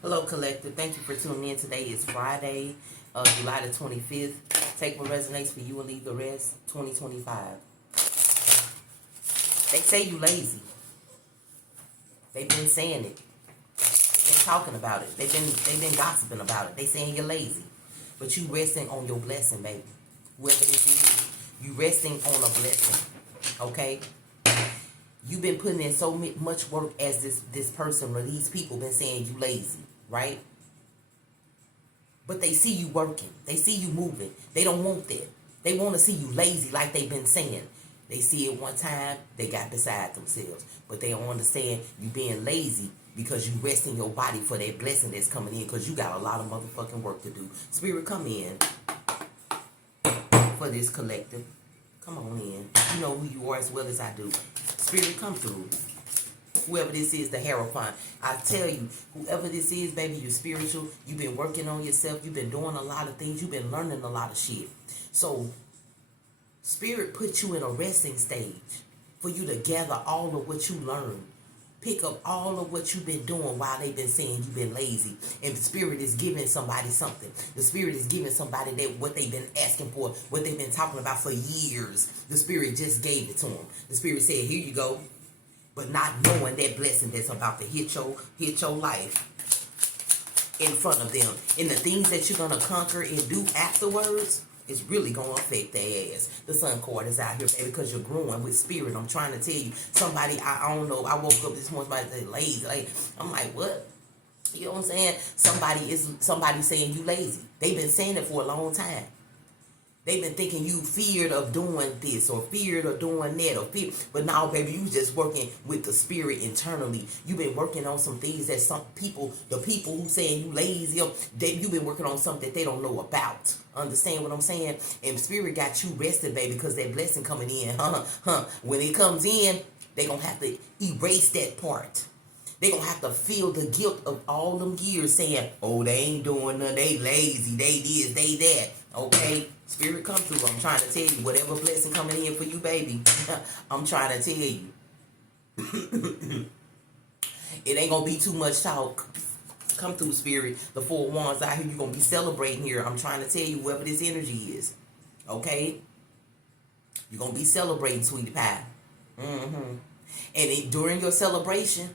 Hello, Collective. Thank you for tuning in. Today is Friday, July the 25th. Take what resonates for you and leave the rest. 2025. They say you lazy. They've been saying it. They've been talking about it. They've been gossiping about it. They saying you're lazy. But you resting on your blessing, baby. Whoever this is. You resting on a blessing. Okay? You've been putting in so much work as this person or these people been saying you lazy, right? But they see you working. They see you moving. They don't want that. They want to see you lazy like they've been saying. They see it one time, they got beside themselves. But they don't understand you being lazy because you resting your body for that blessing that's coming in because you got a lot of motherfucking work to do. Spirit, come in for this collective. Come on in. You know who you are as well as I do. Spirit, come through. Whoever this is, the Hierophant. I tell you, whoever this is, baby, you're spiritual. You've been working on yourself. You've been doing a lot of things. You've been learning a lot of shit. So, Spirit put you in a resting stage for you to gather all of what you learned. Pick up all of what you've been doing while they've been saying you've been lazy. And the Spirit is giving somebody something. The Spirit is giving somebody that what they've been asking for, what they've been talking about for years. The Spirit just gave it to them. The Spirit said, here you go. But not knowing that blessing that's about to hit your life in front of them. And the things that you're going to conquer and do afterwards is really going to affect their ass. The sun cord is out here, baby, because you're growing with spirit. I'm trying to tell you. Somebody, I don't know, I woke up this morning, somebody said lazy. Like, I'm like, what? You know what I'm saying? Somebody saying you lazy. They've been saying it for a long time. They've been thinking you feared of doing this or feared of doing that but now, baby, you just working with the spirit internally. You've been working on some things that some people, the people who saying you lazy, you've been working on something that they don't know about. Understand what I'm saying? And spirit got you rested, baby, because that blessing coming in. When it comes in, they gonna have to erase that part. They gonna have to feel the guilt of all them years saying, oh, they ain't doing nothing, they lazy, they this, they that. Okay? Spirit, come through. I'm trying to tell you, whatever blessing coming in for you, baby, I'm trying to tell you. It ain't gonna be too much talk. Come through, Spirit. The 4 wands out here, you're gonna be celebrating here. I'm trying to tell you, whoever this energy is. Okay? You're gonna be celebrating, sweetie pie. And during your celebration,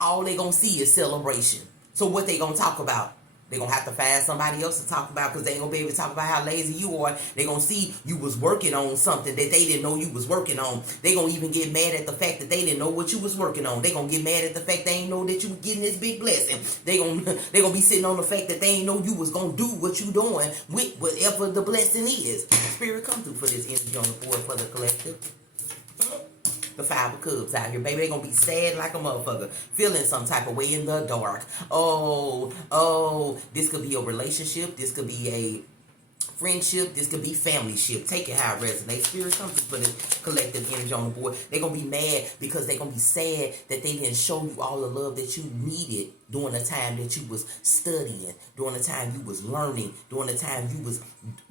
all they gonna see is celebration. So what they gonna talk about? They gonna have to find somebody else to talk about because they ain't gonna be able to talk about how lazy you are. They gonna see you was working on something that they didn't know you was working on. They gonna even get mad at the fact that they didn't know what you was working on. They gonna get mad at the fact they ain't know that you was getting this big blessing. They gonna be sitting on the fact that they ain't know you was gonna do what you doing with whatever the blessing is. Spirit, come through for this energy on the board for the collective. The 5 of Cups out here, baby. They gonna be sad like a motherfucker, feeling some type of way in the dark. Oh, this could be a relationship. This could be a friendship. This could be family ship. Take it how it resonates. Spirit, come through for the collective energy on the board. They're gonna be mad because they're gonna be sad that they didn't show you all the love that you needed during the time that you was studying, during the time you was learning, during the time you was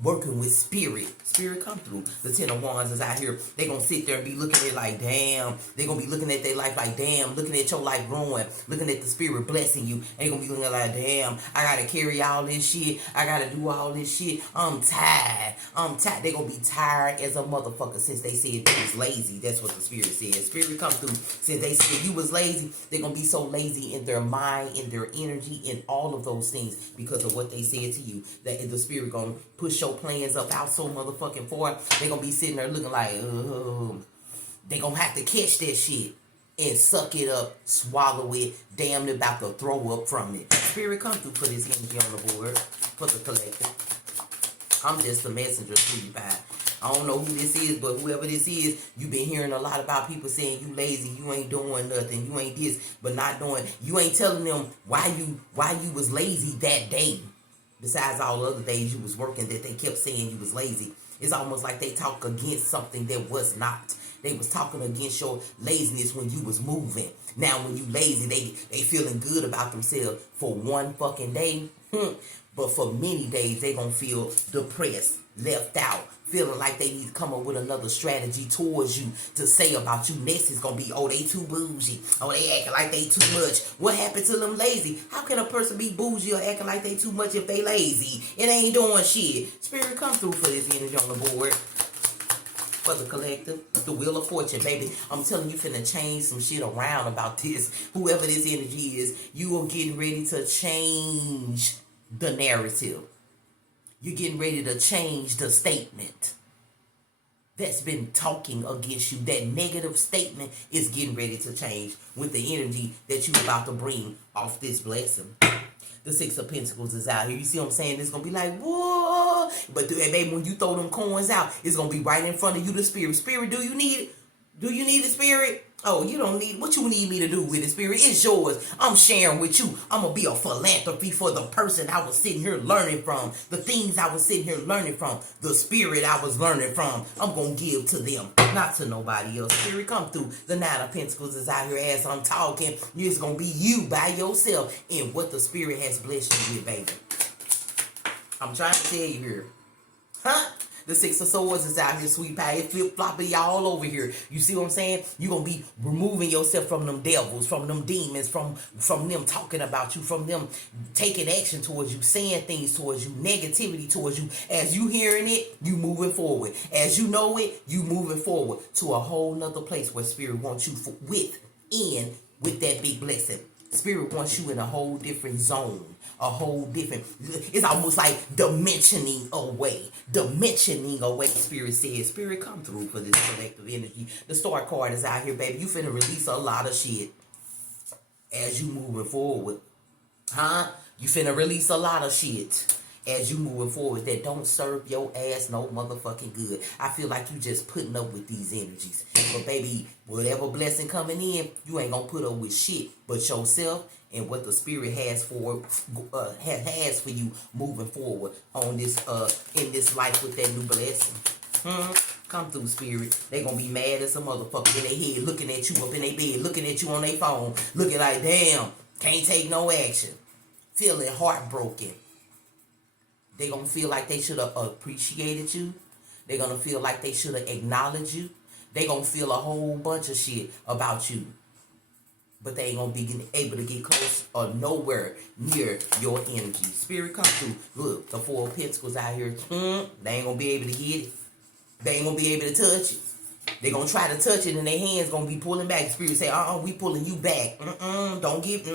working with spirit. Spirit, come through. The 10 of Wands is out here. They gonna sit there and be looking at it like, damn. They gonna be looking at their life like, damn. Looking at your life growing. Looking at the spirit blessing you. They gonna be looking like, damn. I gotta carry all this shit. I gotta do all this shit. I'm tired. They gonna be tired as a motherfucker since they said they was lazy. That's what the spirit said. Spirit, come through. Since they said you was lazy, they gonna be so lazy in their mind, in their energy, in all of those things because of what they said to you. That the spirit gonna push your plans up out so motherfucking far. They gonna be sitting there looking like, they gonna have to catch that shit and suck it up, swallow it, damn near about to throw up from it. Spirit, come through for this energy on the board for the collective. I'm just a messenger, sweetie pie. I don't know who this is, but whoever this is, you've been hearing a lot about people saying you lazy, you ain't doing nothing, you ain't this, but not doing. You ain't telling them why you was lazy that day. Besides all the other days you was working that they kept saying you was lazy. It's almost like they talk against something that was not. They was talking against your laziness when you was moving. Now when you lazy, they feeling good about themselves for one fucking day. But for many days, they gonna feel depressed, left out, feeling like they need to come up with another strategy towards you to say about you. Next is gonna be, oh, they too bougie. Oh, they acting like they too much. What happened to them lazy? How can a person be bougie or acting like they too much if they lazy? It ain't doing shit. Spirit, come through for this energy on the board. For the collective, the Wheel of Fortune, baby. I'm telling you, finna change some shit around about this. Whoever this energy is, you are getting ready to change the narrative. You're getting ready to change the statement that's been talking against you. That negative statement is getting ready to change with the energy that you're about to bring off this blessing. The Six of Pentacles is out here. You see what I'm saying? It's going to be like, whoa. But baby, when you throw them coins out, it's going to be right in front of you, the Spirit. Spirit, do you need it? Do you need the Spirit? Oh, you don't need, what you need me to do with the Spirit? It's yours. I'm sharing with you. I'm going to be a philanthropy for the person I was sitting here learning from. The things I was sitting here learning from. The Spirit I was learning from. I'm going to give to them, not to nobody else. Spirit, come through. The Nine of Pentacles is out here as I'm talking. It's going to be you by yourself in what the Spirit has blessed you with, baby. I'm trying to tell you here. Huh? The Six of Swords is out here, sweet pie. It's flip-flopping y'all over here. You see what I'm saying? You're going to be removing yourself from them devils, from them demons, from them talking about you, from them taking action towards you, saying things towards you, negativity towards you. As you hearing it, you moving forward. As you know it, you moving forward to a whole nother place where Spirit wants you with that big blessing. Spirit wants you in a whole different zone. A whole different, it's almost like dimensioning away. Spirit says, Spirit, come through for this collective energy. The Star card is out here, baby. You finna release a lot of shit as you moving forward. You finna release a lot of shit as you moving forward that don't serve your ass no motherfucking good. I feel like you just putting up with these energies. But baby, whatever blessing coming in, you ain't gonna put up with shit but yourself and what the Spirit has for you moving forward on this in this life with that new blessing. Come through, Spirit. They gonna be mad as a motherfucker in their head, looking at you up in their bed, looking at you on their phone, looking like, damn, can't take no action, feeling heartbroken. They gonna feel like they should have appreciated you. They gonna feel like they should have acknowledged you. They gonna feel a whole bunch of shit about you. But they ain't gonna be able to get close or nowhere near your energy. Spirit, come through. Look, the Four of Pentacles out here. They ain't gonna be able to get it. They ain't gonna be able to touch it. They gonna try to touch it and their hands gonna be pulling back. Spirit say, we pulling you back. Don't give,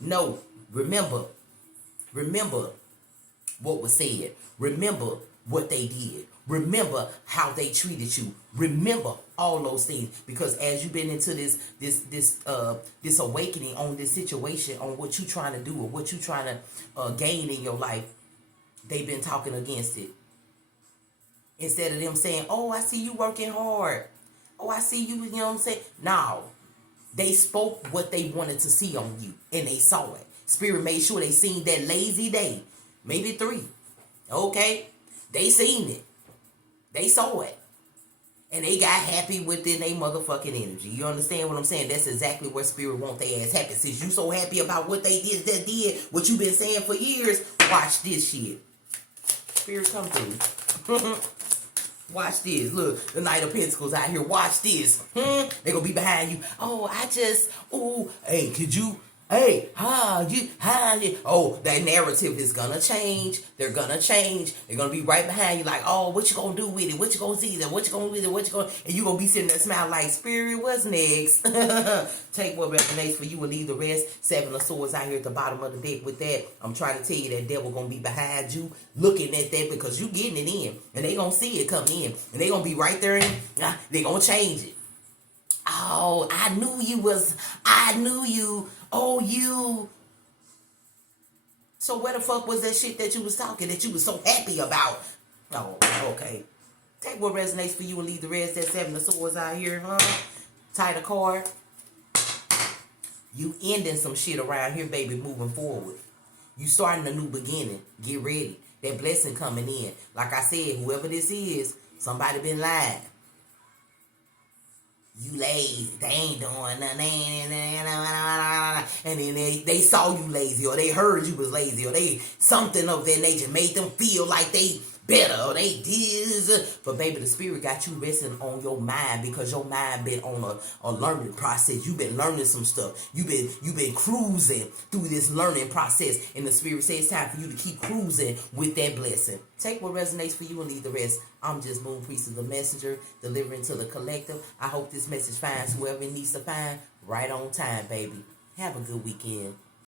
No. Remember what was said. Remember what they did. Remember how they treated you. Remember all those things, because as you've been into this awakening on this situation, on what you trying to do or what you trying to gain in your life, they've been talking against it. Instead of them saying, "Oh, I see you working hard. Oh, I see you." You know what I'm saying? No, they spoke what they wanted to see on you, and they saw it. Spirit made sure they seen that lazy day, maybe 3. Okay, they seen it. They saw it. And they got happy within their motherfucking energy. You understand what I'm saying? That's exactly where Spirit want their ass happy. Since you so happy about what they did, what you been saying for years, watch this shit. Spirit, come through. Watch this. Look, the Knight of Pentacles out here. Watch this. They gonna be behind you. Oh, hey, could you... Hey, oh, that narrative is gonna change. They're gonna change. They're gonna be right behind you like, oh, what you gonna do with it? What you gonna see? What you gonna with it? What you gonna... And you gonna be sitting there smiling like, Spirit, what's next? Take what resonates for you and leave the rest. 7 of Swords out here at the bottom of the deck with that. I'm trying to tell you that devil gonna be behind you looking at that because you getting it in. And they gonna see it come in. And they gonna be right there and they gonna change it. Oh, I knew you. Oh, you. So where the fuck was that shit that you was talking, that you was so happy about? Oh, okay. Take what resonates for you and leave the rest. That 7 of Swords out here, Title card. You ending some shit around here, baby, moving forward. You starting a new beginning. Get ready. That blessing coming in. Like I said, whoever this is, somebody been lying. You lazy, they ain't doing nothing, and then they saw you lazy, or they heard you was lazy, or they something of that nature made them feel like they better. They this. But baby, the spirit got you resting on your mind because your mind been on a learning process. You've been learning some stuff. You've been cruising through this learning process. And the spirit says it's time for you to keep cruising with that blessing. Take what resonates for you and leave the rest. I'm just Moon Priestess, the messenger, delivering to the collective. I hope this message finds whoever it needs to find right on time, baby. Have a good weekend.